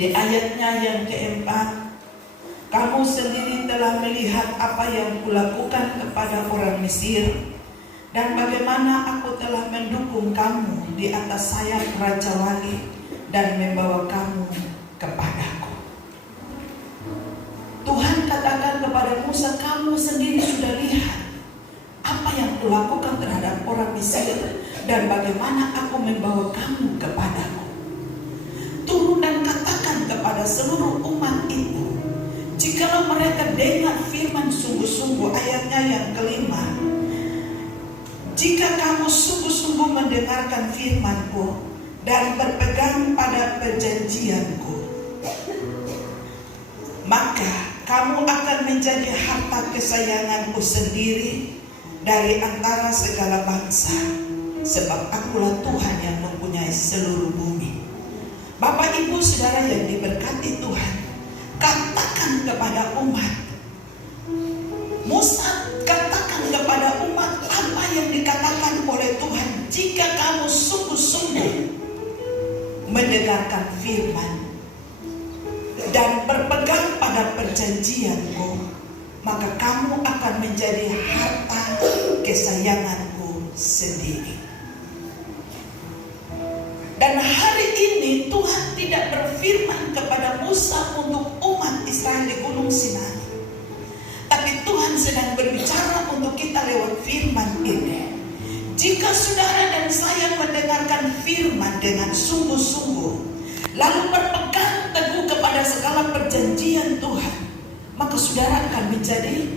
Di ayatnya yang keempat, kamu sendiri telah melihat apa yang kulakukan kepada orang Mesir, dan bagaimana aku telah mendukung kamu di atas sayap Raja Wali dan membawa kamu kepadaku. Tuhan katakan kepada Musa, kamu sendiri sudah lihat apa yang kulakukan terhadap orang Mesir dan bagaimana aku membawa kamu kepadaku. Turun dan katakan kepada seluruh umat itu, jikalau mereka dengar firman sungguh-sungguh, ayatnya yang kelima, jika kamu sungguh-sungguh mendengarkan firman-Ku dan berpegang pada perjanjian-Ku, maka kamu akan menjadi harta kesayangan-Ku sendiri dari antara segala bangsa, sebab Akulah Tuhan yang mempunyai seluruh bumi. Bapak, Ibu, Saudara yang diberkati Tuhan, katakan kepada umat, Musa katakan kepada umat apa yang dikatakan oleh Tuhan. Jika kamu sungguh-sungguh mendengarkan firman dan berpegang pada perjanjian-Ku, maka kamu akan menjadi harta kesayangan-Ku sendiri. Dan hari ini Tuhan tidak berfirman kepada Musa untuk umat Israel di Gunung Sinai, tapi Tuhan sedang berbicara untuk kita lewat firman ini. Jika saudara dan saya mendengarkan firman dengan sungguh-sungguh, lalu berpegang teguh kepada segala perjanjian Tuhan, maka saudara akan menjadi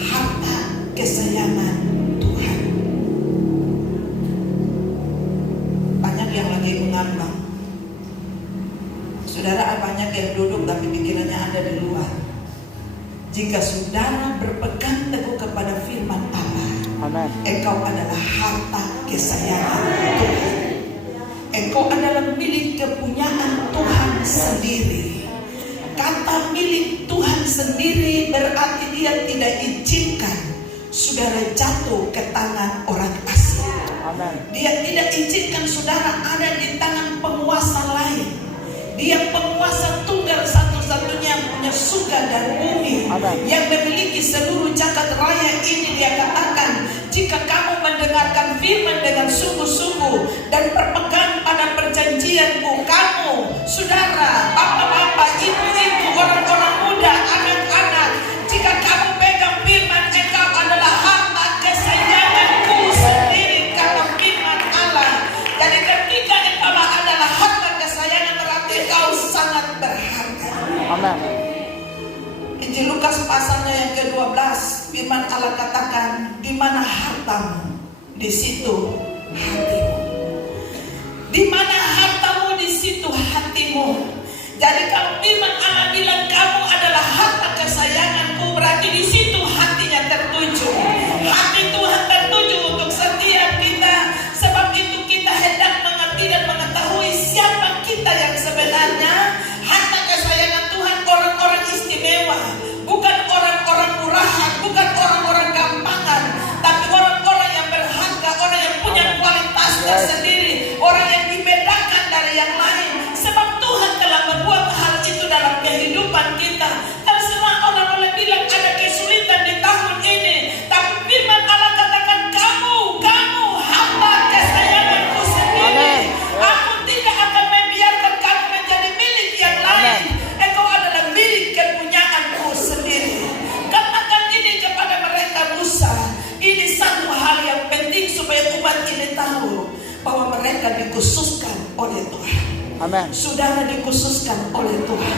harta kesayangan Tuhan. Banyak yang lagi mengambang. Saudara, banyak yang duduk tapi pikirannya ada di luar. Jika saudara berpegang teguh kepada firman Allah, amen, engkau adalah harta kesayangan Tuhan. Engkau adalah milik kepunyaan Tuhan sendiri. Kata milik Tuhan sendiri berarti Dia tidak izinkan saudara jatuh ke tangan orang asing. Dia tidak izinkan saudara ada di tangan penguasa lain. Dia penguasa tunggal satu-satunya yang punya surga dan bumi, yang memiliki seluruh jagat raya ini. Dia katakan, jika kamu mendengarkan firman dengan sungguh-sungguh dan berpegang pada perjanjian-Ku, kamu, saudara, bapak-bapak, ibu-ibu, orang-orang muda, anak-anak, jika kamu pegang firman, engkau adalah harta kesayangan-Ku sendiri, kata firman Allah. Jadi ketika engkau adalah harta kesayangan, berarti engkau sangat berharga. Amen. Injil Lukas pasalnya yang ke-12, firman Allah katakan, di mana hartamu, di situ hatimu. Di mana hartamu, di situ hatimu. Jadi kalau firman Allah bilang kamu adalah harta kesayangan-Ku, berarti di situ hatinya tertuju. Hati Tuhan tertuju untuk setiap kita. Sebab itu kita hendak mengerti dan mengetahui siapa kita yang sebenarnya. Harta kesayangan Tuhan orang-orang istimewa, bukan orang-orang murahan, bukan orang-orang gampangan, tapi orang-orang yang berharga, orang yang punya kualitas tersendiri, orang yang dibedakan dari yang lain. Sebab Tuhan telah membuat hal itu dalam kehidupan kita. Terserah orang boleh bilang ada kesulitan di tahun ini, tapi firman Allah katakan kamu harta kesayangan-Ku sendiri. Aku tidak akan membiarkan kamu menjadi milik yang lain. Engkau adalah milik kepunyaan-Ku sendiri. Katakan ini kepada mereka, Musa. Ini satu hal yang penting supaya umat ini tahu bahwa mereka dikhususkan oleh Tuhan. Amen. Saudara dikhususkan oleh Tuhan.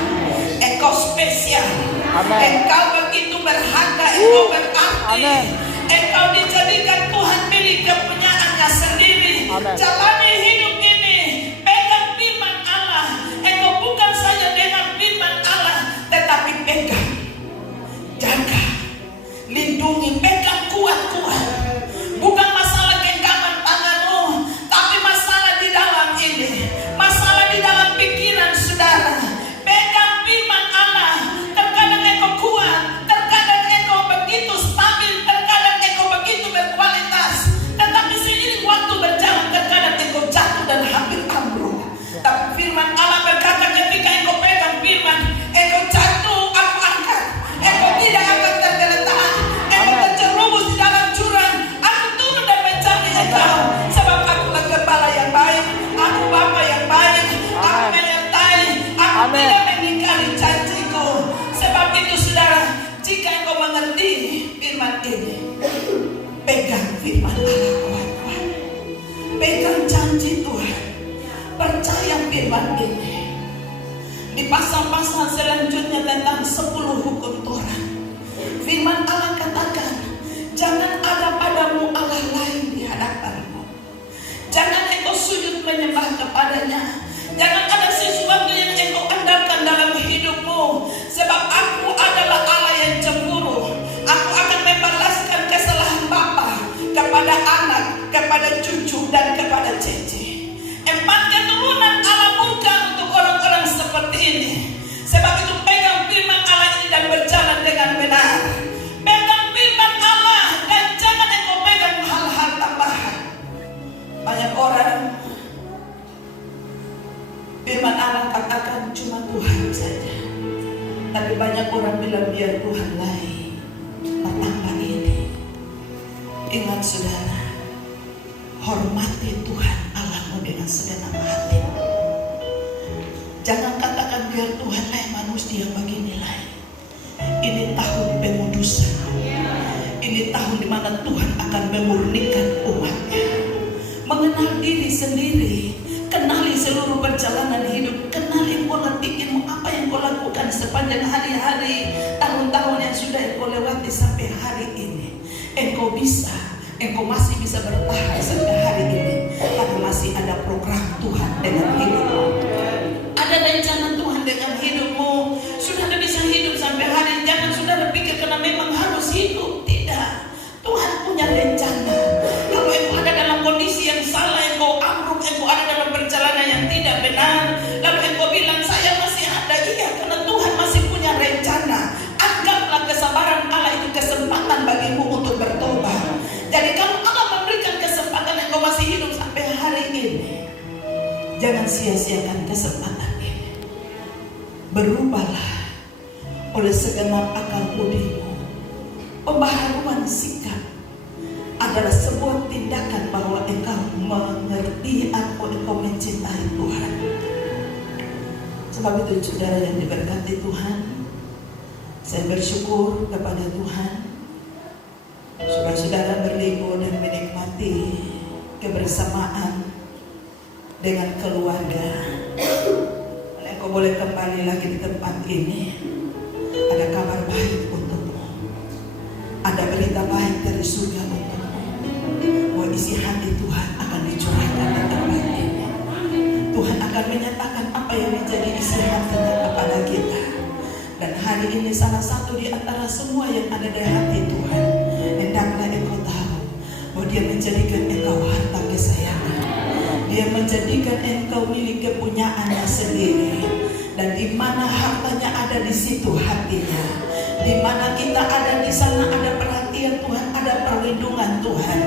Engkau spesial. Amen. Engkau begitu berharga. Engkau berarti. Amen. Engkau dijadikan Tuhan milik kepunyaannya sendiri. Amen. Jalani hidup ini, pegang firman Allah. Engkau bukan saja dengar firman Allah, tetapi pegang, jaga, lindungi, pegang kuat-kuat. Bukan masalah genggaman tanganmu, tapi masalah di dalam ini, masalah di dalam pikiran saudara. Pegang firman Allah. Terkadang engkau kuat, terkadang engkau begitu stabil, terkadang engkau begitu berkualitas. Tetapi seiring waktu berjalan, terkadang engkau Tapi banyak orang bilang biar Tuhan lain bertambah ini. Ingat saudara, hormati Tuhan Allahmu dengan segenap hati. Jangan katakan biar Tuhan lain manusia bagi nilai. Ini tahun pemudusan. Ini tahun di mana Tuhan akan memurnikan umatnya. Mengenal diri sendiri. Kenali seluruh perjalanan hidup. Kenali pola pikirmu, apa yang kau lakukan sepanjang hari-hari, tahun-tahun yang sudah engkau lewati sampai hari ini. Engkau masih bisa bertahan sampai hari ini. Karena masih ada program Tuhan dengan hidupmu. Ada rencana Tuhan dengan hidupmu. Sudah bisa hidup sampai hari ini. Jangan sudah berpikir karena memang harus hidup. Tidak. Tuhan punya rencana. Kalau engkau ada dalam kondisi yang salah, engkau ambruk, engkau ada dalam perjalanan yang tidak benar, lalu engkau bilang saya masih ada, iya, karena Tuhan masih punya rencana. Anggaplah kesabaran Allah itu kesempatan bagimu untuk bertobat. Jadi kalau Allah memberikan kesempatan engkau masih hidup sampai hari ini, jangan sia-siakan kesempatan ini. Berubahlah oleh segenap akal budimu. Pembaharuan sikap adalah sebuah tindakan bahwa engkau mengerti atau engkau mencintai Tuhan. Sebab itu saudara yang diberkati Tuhan, saya bersyukur kepada Tuhan. Saudara-saudara berlibur dan menikmati kebersamaan dengan keluarga. Engkau boleh kembali lagi di tempat ini. Ada kabar baik untukmu. Ada berita baik dari surga untukmu. Bahwa isi hati Tuhan akan dicurahkan di tempat ini. Tuhan akan menyatakan apa yang menjadi isi hatinya kepada kita. Dan hari ini salah satu di antara semua yang ada di hati Tuhan, hendaklah engkau tahu bahwa Dia menjadikan engkau harta kesayangan. Dia menjadikan engkau milik kepunyaannya sendiri. Dan di mana hartanya ada, di situ hatinya. Di mana kita ada, di sana ada perhatian Tuhan, ada perlindungan Tuhan.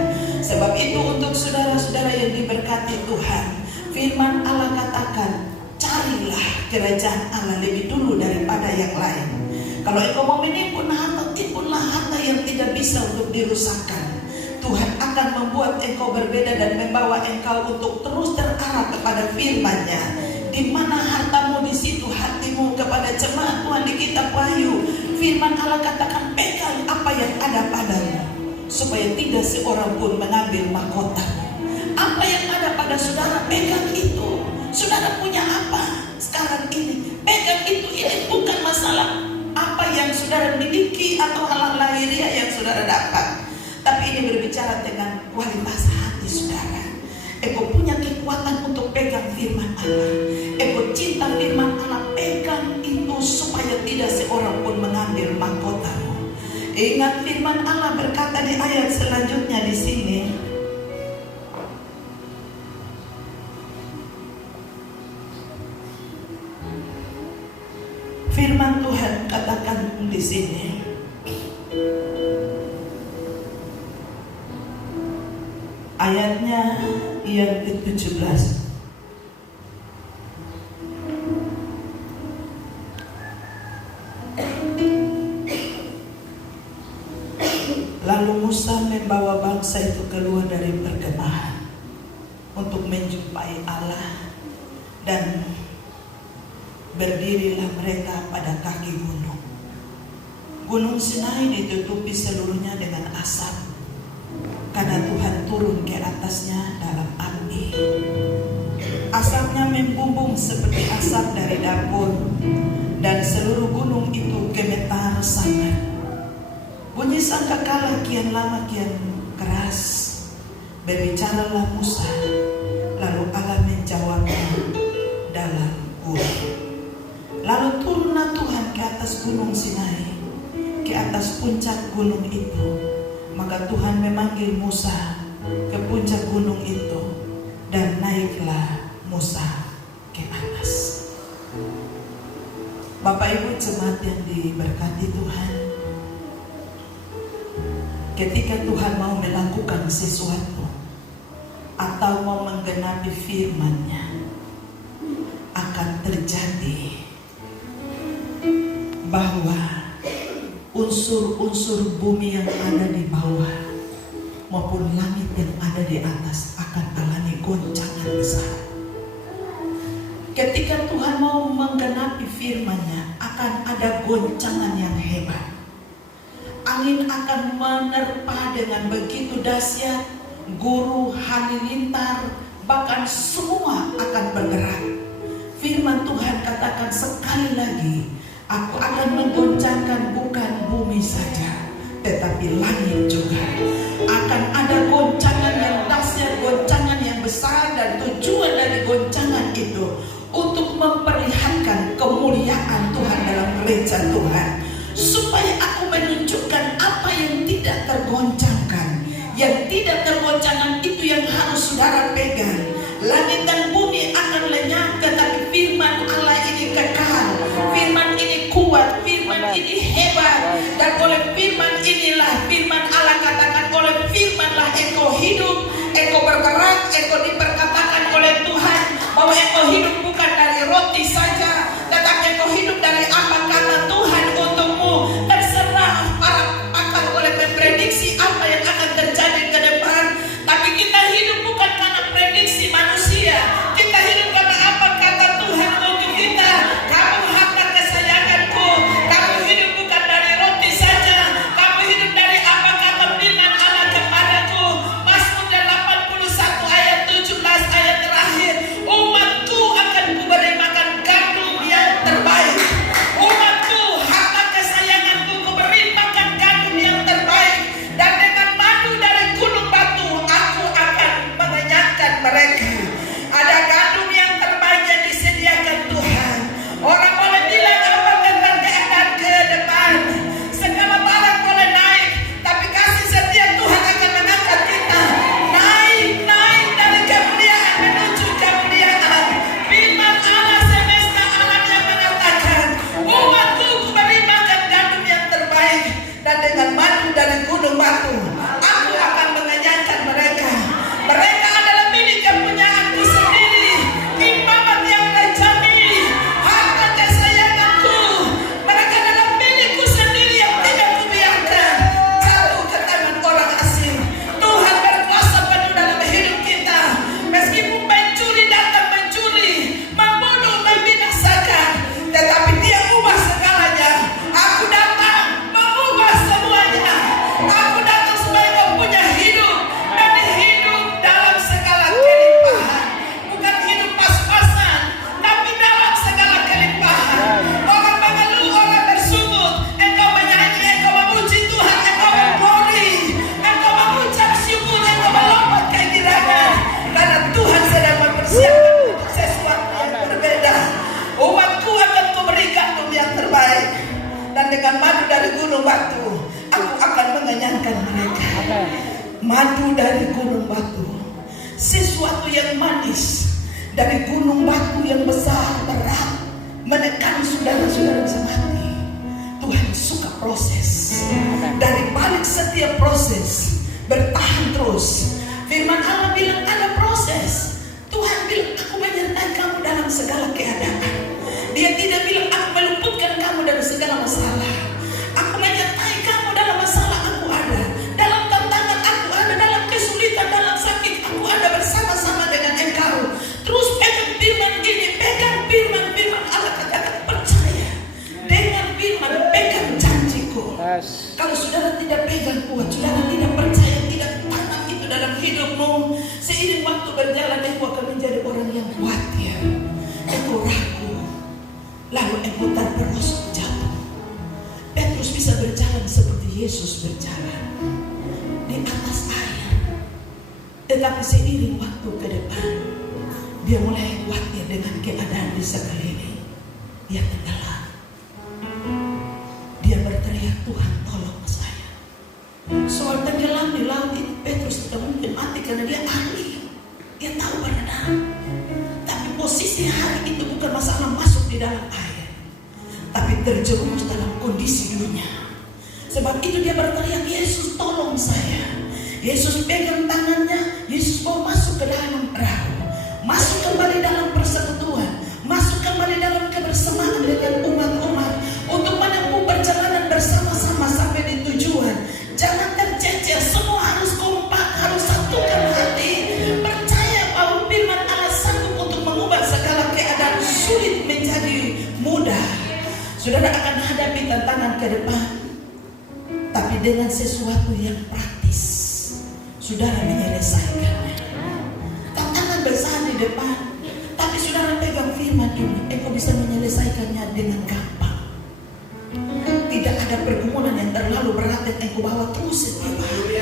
Sebab itu untuk saudara-saudara yang diberkati Tuhan, firman Allah katakan, carilah kerajaan Allah lebih dulu daripada yang lain. Kalau engkau mau menimbun harta, timbunlah harta yang tidak bisa untuk dirusakkan. Tuhan akan membuat engkau berbeda dan membawa engkau untuk terus terarah kepada firman-Nya. Di mana hartamu, di situ hatimu. Kepada jemaat Tuhan di kitab Wahyu, firman Allah katakan, pegang apa yang ada padamu, supaya tidak seorang pun mengambil mahkotamu. Apa yang ada pada saudara, pegang itu. Saudara punya apa sekarang ini, pegang itu. Ini bukan masalah apa yang saudara miliki atau hal lahiriah yang saudara dapat, tapi ini berbicara dengan kualitas hati saudara. Engkau punya kekuatan untuk pegang firman Allah. Engkau cinta firman Allah, pegang itu supaya tidak seorang pun mengambil mahkotamu. Ingat firman Allah berkata di ayat selanjutnya di sini. Firman Tuhan katakan di sini. Ayatnya yang ke-17. Lalu Musa membawa bangsa itu keluar dari perkemahan untuk menjumpai Allah, dan berdirilah mereka pada kaki gunung. Gunung Sinai ditutupi seluruhnya dengan asap, karena Tuhan turun ke atasnya dalam api. Asapnya membumbung seperti asap dari dapur, dan seluruh gunung itu gemetar sangat. Bunyi sangkakala kian lama kian keras. Berbicaralah Musa, lalu Allah menjawabnya dalam gunung. Lalu turunlah Tuhan ke atas gunung Sinai, ke atas puncak gunung itu. Maka Tuhan memanggil Musa ke puncak gunung itu, dan naiklah Musa ke atas. Bapak Ibu jemaat yang diberkati Tuhan, ketika Tuhan mau melakukan sesuatu atau mau menggenapi firman-Nya, akan terjadi bahwa unsur-unsur bumi yang ada di bawah maupun langit yang ada di atas akan alami goncangan besar. Ketika Tuhan mau menggenapi firman-Nya, akan ada goncangan yang hebat. Angin akan menerpa dengan begitu dahsyat, guru, halilintar, bahkan semua akan bergerak. Firman Tuhan katakan sekali lagi, aku akan menggoncangkan bukan bumi saja, tetapi langit juga. Akan ada goncangan yang dahsyat, goncangan yang besar, dan tujuan dari goncangan itu untuk memperlihatkan kemuliaan Tuhan dalam gereja Tuhan, supaya aku menunjukkan apa yang tidak tergoncangkan. Yang tidak tergoncangkan itu yang harus saudara pegang. Langit dan bumi akan lenyap, tetapi firman Allah ini kekal. Firman ini kuat, firman ini hebat. Dan oleh firman inilah, firman Allah katakan, oleh firmanlah engkau hidup, engkau bergerak, engkau diperkatakan oleh Tuhan bahwa engkau hidup bukan dari roti saja, tetapi engkau hidup dari apa kata Tuhan untukmu. Terserah para pakar oleh memprediksi apa yang akan terjadi ke depan, tapi kita hidup bukan karena prediksi manusia. Kita hidup karena apa kata Tuhan untuk kita. Kamu harta kesayanganku, kamu hidup bukan dari roti saja, kamu hidup dari apa kata firman Allah kepadaku. Mazmur 81 ayat 17 ayat terakhir, umatku akan kuberi makan gandum yang terbaik. Umatku, harta kesayanganku, kuberi makan gandum yang terbaik, dan dengan madu dari gunung batu aku akan mengenyangkan mereka. Ada gandum yang terbaik yang disediakan Tuhan. Orang boleh bilang apa tentang keadaan ke depan, segala barang boleh naik, tapi kasih setia Tuhan akan mengangkat kita naik dari kemuliaan menuju kemuliaan. Firman Allah semesta alam yang mengatakan, umatku kuberi makan gandum yang terbaik, dan dengan madu dari gunung batu aku akan mengenyangkan mereka. Mereka adalah milik kepunyaanku sendiri, imamat yang terjamin, harta kesayanganku. Mereka adalah milikku sendiri yang tidak kubiarkan jatuh ke tangan orang asing. Tuhan berkuasa penuh dalam hidup kita. Meskipun pencuri datang mencuri, membunuh, membinasakan, tetapi Dia ubah segalanya. Aku datang mengubah semuanya. Aku datang supaya kau punya hidup, dan hidup dalam segala kelimpahan. Bukan hidup pas-pasan, tapi dalam segala kelimpahan. Orang mengeluh, orang bersungut, engkau menyanyi, engkau memuji Tuhan, engkau bergori, engkau mengucap syukur, engkau melompat kegirangan, karena Tuhan sedang mempersiapkan untuk sesuatu yang berbeda. Umatku akan kuberi gandum yang terbaik, dan dengan madu dari gunung batu aku akan mengenyangkan mereka. Madu dari gunung batu, sesuatu yang manis dari gunung batu yang besar, berat, menekan saudara-saudara semati. Tuhan suka proses. Dari balik setiap proses, bertahan terus. Firman Allah bilang ada proses. Tuhan bilang aku menyertai kamu dalam segala keadaan. Dia tidak bilang aku meluputkan kamu dari segala masalah. Aku menyertai kamu dalam masalah, aku ada. Dalam tantangan aku ada, dalam kesulitan, dalam sakit aku ada bersama-sama dengan engkau. Terus pegang firman ini, pegang firman Allah katakan percaya. Dengan firman pegang janjiku. Kalau saudara tidak pegang kuat, saudara tidak percaya, tidak tanam itu dalam hidupmu, seiring waktu berjalan engkau akan menjadi orang yang khawatir. Engkau ragu, lalu engkau terperosok jatuh. Petrus bisa berjalan seperti Yesus berjalan di atas air, tetapi seiring waktu ke depan dia mulai khawatir dengan keadaan di sekeliling. Dia tenggelam. Dia berteriak, Tuhan tolong saya. Soal tenggelam di laut itu Petrus tidak mungkin mati karena dia ahli, dia tahu berenang. Tapi posisi hari itu bukan masalah masuk di dalam air, tapi terjerumus dalam kondisi dunia. Sebab itu dia berteriak, Yesus tolong saya. Yesus pegang tangannya, Yesus mau masuk ke dalam perahu, masuk kembali dalam persekutuan, masuk kembali dalam kebersamaan dengan umat-umat untuk menghadapi tantangan ke depan, tapi dengan sesuatu yang praktis, saudara menyelesaikannya. Tantangan besar di depan, tapi saudara pegang firman ini, engkau bisa menyelesaikannya dengan gampang. Tidak ada pergumulan yang terlalu berat yang engkau bawa terus setiap hari,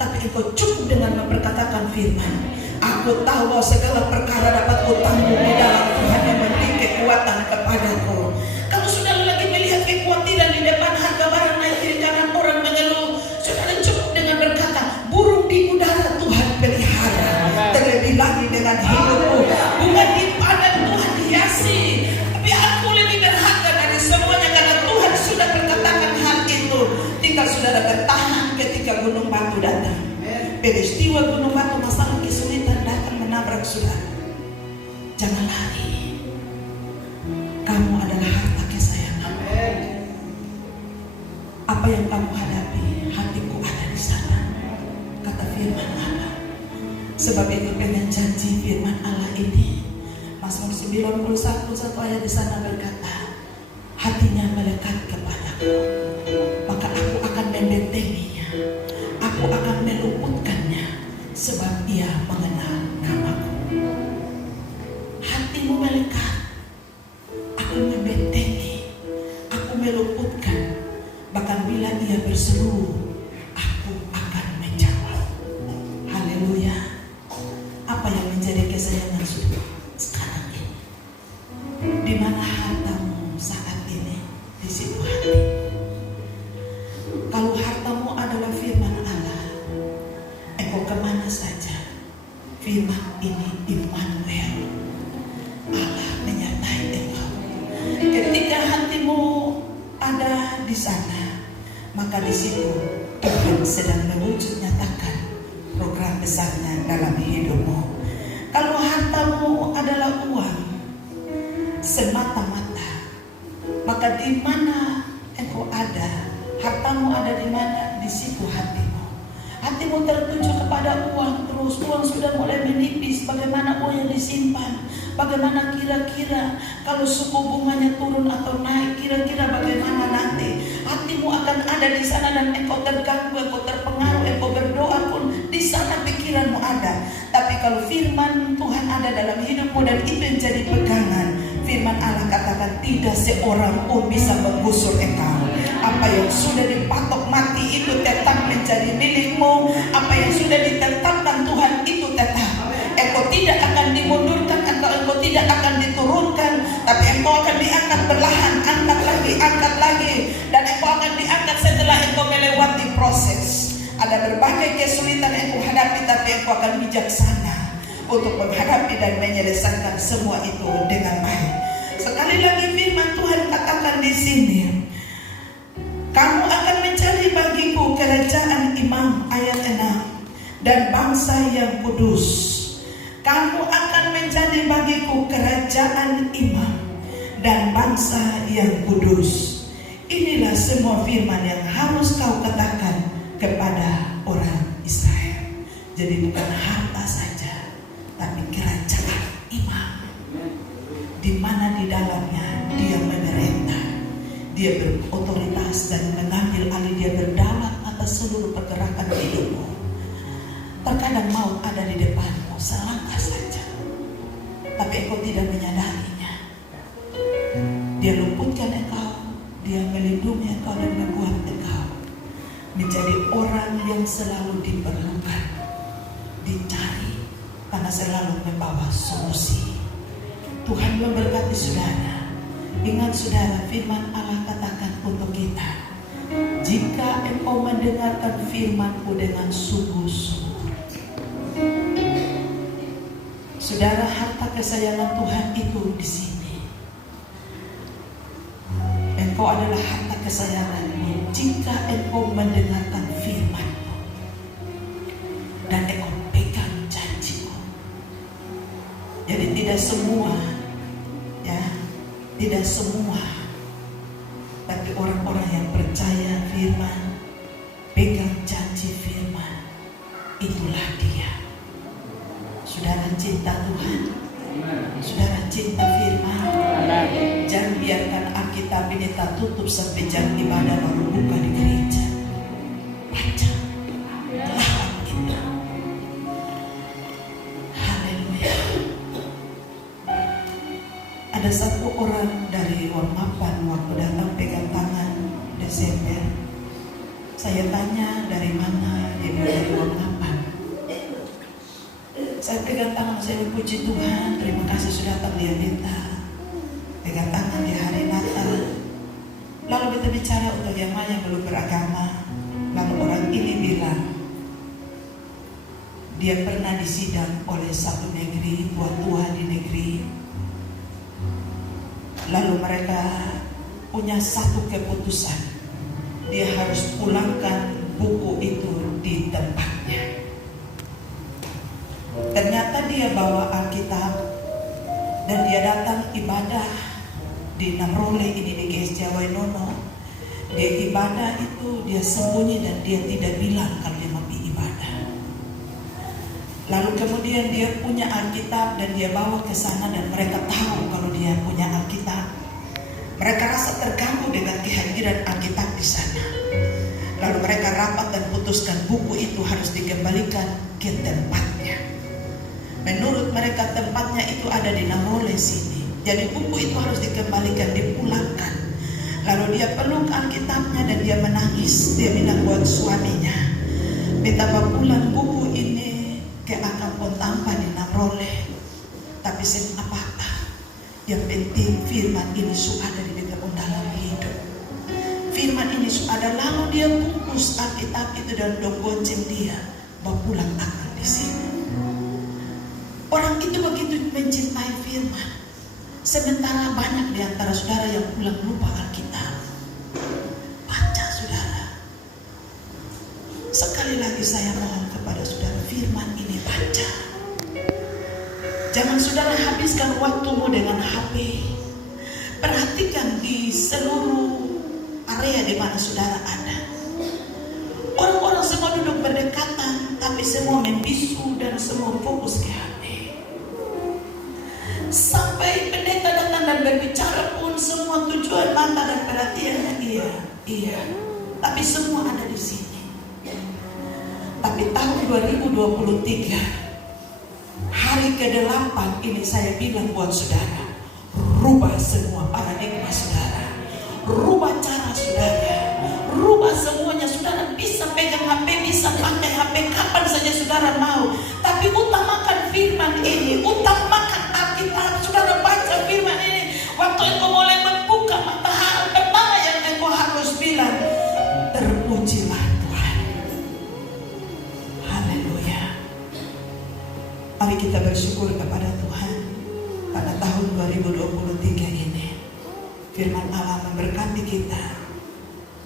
tapi engkau cukup dengan memperkatakan firman. Aku tahu bahwa segala perkara dapat kutanggung di dalam Tuhan yang memberi kekuatan kepadaku. Kalau saudara lagi melihat kekhawatiran di depan, harga barang naik, jangan orang mengeluh. Saudara cukup dengan berkata, burung di udara Tuhan pelihara. Terlebih lagi dengan hidupmu, bunga di padang Tuhan hiasi. Tapi aku lebih berharga dari semuanya, karena Tuhan sudah berkatakan hal itu. Tinggal saudara bertahan ketika gunung batu datang. Peristiwa gunung batu, masalah kesulitan datang menabrak saudara. Jangan lari. Kamu adalah harta kesayangan. Apa yang kamu hadapi, hatiku ada di sana, kata firman Allah. Sebab itu dengan janji firman Allah ini, Mazmur 91 ayat di sana berkata, hatinya melekat kepadaku, maka aku akan membentenginya, aku akan meluputkannya, sebab ia mengenal namaku. Hatimu melekat, aku membentengi, aku meluputkan. Bahkan bila ia berseru, aku akan menjawab. Haleluya. Apa yang menjadi kesayangan saudara sekarang ini? Di mana hartamu saat ini? Di situ hati. Kalau hartamu adalah firman Allah, engkau kemana saja, firman ini Immanuel, Allah menyertai engkau. Ketika hatimu ada di sana, maka di situ Tuhan sedang mewujud nyatakan program besarnya dalam hidupmu. Kalau hartamu adalah uang semata-mata, maka di mana engkau ada, hartamu ada di mana, di situ hatimu. Hatimu tertuju kepada uang terus, uang sudah mulai menipis. Bagaimana uang yang disimpan? Bagaimana kira-kira kalau suku bunganya turun atau naik, kira-kira bagaimana nanti? Hatimu akan ada di sana dan engkau terganggu, engkau terpengaruh, engkau berdoa pun di sana pikiranmu ada. Tapi kalau firman Tuhan ada dalam hidupmu dan itu yang jadi pegangan, firman Allah katakan tidak seorang pun bisa menggusur engkau. Apa yang sudah dipatok mati itu tetap menjadi milikmu. Apa yang sudah ditetapkan Tuhan itu tetap. Engkau tidak akan dimundurkan, engkau tidak akan diturunkan, tapi engkau akan diangkat perlahan, angkat lagi, dan engkau akan diangkat setelah engkau melewati proses. Ada berbagai kesulitan yang engkau hadapi, tapi engkau akan bijaksana untuk menghadapi dan menyelesaikan semua itu dengan baik. Sekali lagi firman Tuhan katakan di sini, kamu akan mencari bagiku kerajaan imam, ayat 6, dan bangsa yang kudus. Kamu akan menjadi bagiku kerajaan imam dan bangsa yang kudus. Inilah semua firman yang harus kau katakan kepada orang Israel. Jadi bukan harta saja, tapi kerajaan imam, di mana di dalamnya dia memerintah, dia berotoritas dan mengambil alih, dia berdaulat atas seluruh pergerakan hidupmu. Terkadang maut ada di depanmu selangkah saja, tapi engkau tidak menyadarinya. Dia luputkan engkau, dia melindungi engkau dan membuat engkau menjadi orang yang selalu diperlukan, dicari, karena selalu membawa solusi. Tuhan memberkati saudara. Ingat saudara, firman Allah katakan untuk kita, jika engkau mendengarkan firman-Ku dengan sungguh-sungguh. Saudara, harta kesayangan Tuhan itu di sini. Engkau adalah harta kesayangan-Mu jika engkau mendengarkan firman-Ku dan engkau pegang janji-Ku. Jadi tidak semua, ya, tidak semua, tapi orang-orang yang percaya firman, pegang janji firman, itulah dia. Saudara cinta Tuhan, Saudara cinta firman. Jangan biarkan Alkitab ini tak tutup sampai jam ibadah baru buka di gereja. Baca, lawan itu. Haleluya. Ada satu orang dari Wamapan waktu datang pegang tangan Desember. Saya tanya dari mana, dia bilang dari Wamapan. Saya pegang tangan, saya puji Tuhan, terima kasih sudah datang dia minta. Pegang tangan di hari Natal. Lalu kita bicara untuk yang mana yang belum beragama. Lalu orang ini bilang dia pernah disidang oleh satu negeri, tua-tua di negeri. Lalu mereka punya satu keputusan, dia harus pulangkan buku itu di tempatnya. Ternyata dia bawa Alkitab dan dia datang ibadah di Namrole ini di GSJ Wainono. Dia ibadah itu dia sembunyi dan dia tidak bilang kalau dia mau ibadah. Lalu kemudian dia punya Alkitab dan dia bawa ke sana dan mereka tahu kalau dia punya Alkitab. Mereka rasa terganggu dengan kehadiran Alkitab di sana. Lalu mereka rapat dan putuskan buku itu harus dikembalikan ke tempatnya. Menurut mereka tempatnya itu ada di Namrole sini. Jadi buku itu harus dikembalikan, dipulangkan. Lalu dia peluk Alkitabnya dan dia menangis. Dia bilang buat suaminya, betapa pulang buku ini ke Akampon tanpa di Namrole. Tapi apa? Yang penting firman ini sudah ada di dalam hidup. Firman ini sudah ada. Lalu dia bungkus Alkitab itu dan gonceng dia bawa pulang akan di sini. Orang itu begitu mencintai firman. Sementara banyak di antara saudara yang pulang lupa Alkitab. Baca saudara. Sekali lagi saya mohon kepada saudara, firman ini baca. Jangan saudara habiskan waktumu dengan HP. Perhatikan di seluruh area di mana saudara ada. Orang-orang semua duduk berdekatan, tapi semua membisu dan semua fokus ke HP. Sampai pendeta datang dan berbicara pun semua tujuan mata dan perhatiannya iya. Tapi semua ada di sini. Tapi tahun 2023, hari ke-8 ini saya bilang buat saudara, rubah semua paradigma saudara, rubah cara saudara, rubah semuanya. Saudara bisa pegang HP, bisa pakai HP kapan saja saudara mau, tapi utamakan firman ini, utamakan Alkitab. Saudara baca firman ini. Waktu engkau mulai membuka mata pertama yang engkau harus bilang, terpujilah Tuhan. Haleluya. Mari kita bersyukur kepada Tuhan pada tahun 2023 ini. Firman Allah memberkati kita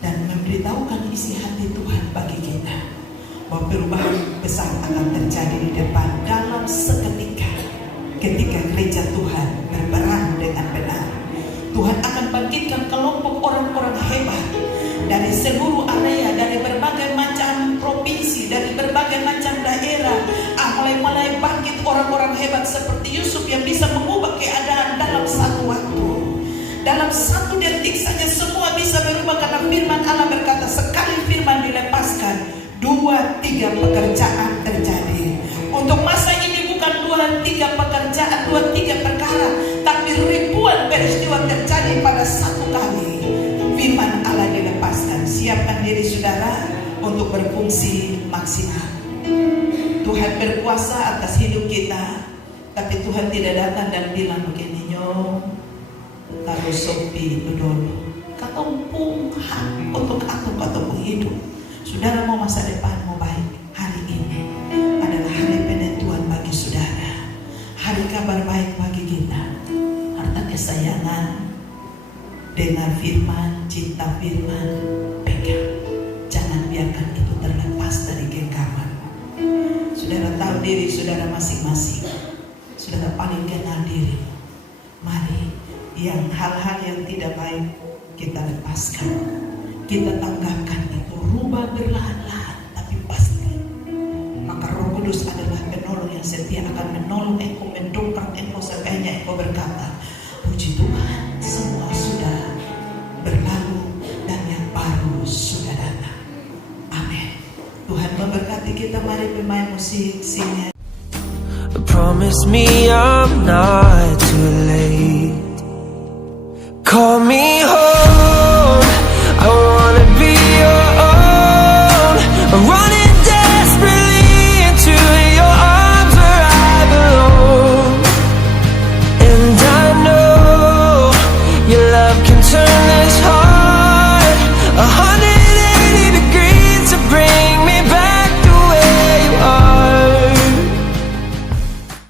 dan memberitahukan isi hati Tuhan bagi kita, bahwa perubahan besar akan terjadi di depan dalam seketika. Ketika gereja Tuhan berperan dengan benar, Tuhan akan bangkitkan kelompok orang-orang hebat dari seluruh area, dari berbagai macam provinsi, dari berbagai macam daerah. Mulai bangkit orang-orang hebat seperti Yusuf yang bisa mengubah keadaan dalam satu waktu. Dalam satu detik saja semua bisa berubah, karena firman Allah berkata, sekali firman dilepaskan, 2-3 pekerjaan terjadi. Untuk masa ini bukan 2-3 pekerjaan, 2-3 perkara, tapi ribuan peristiwa terjadi pada satu kali firman Allah dilepaskan. Siapkan diri saudara untuk berfungsi maksimal. Tuhan berkuasa atas hidup kita, tapi Tuhan tidak datang dan bilang begini, nyong taruh sopi dulu katumpung untuk katumpung hidup. Saudara mau masa depanmu baik, hari ini adalah hari penentuan bagi saudara, hari kabar baik bagi kita. Harta kesayangan, dengar firman, cinta firman, pegang. Jangan biarkan itu terlepas dari genggaman. Saudara tahu diri saudara masing-masing. Saudara paling kenal diri. Mari yang hal-hal yang tidak baik kita lepaskan, kita tanggapkan itu, rubah berlahan-lahan tapi pasti. Maka Roh Kudus adalah penolong Allah yang setia akan menolong engkau, mendongkrak engkau, sebagainya engkau berkata, puji Tuhan, semua sudah berlalu dan yang baru sudah datang. Amin. Tuhan memberkati kita. Mari pemain musik sini. Promise me I'm not too late. Call me home, I wanna be your own. I'm running desperately into your arms where I belong. And I know your love can turn this heart 100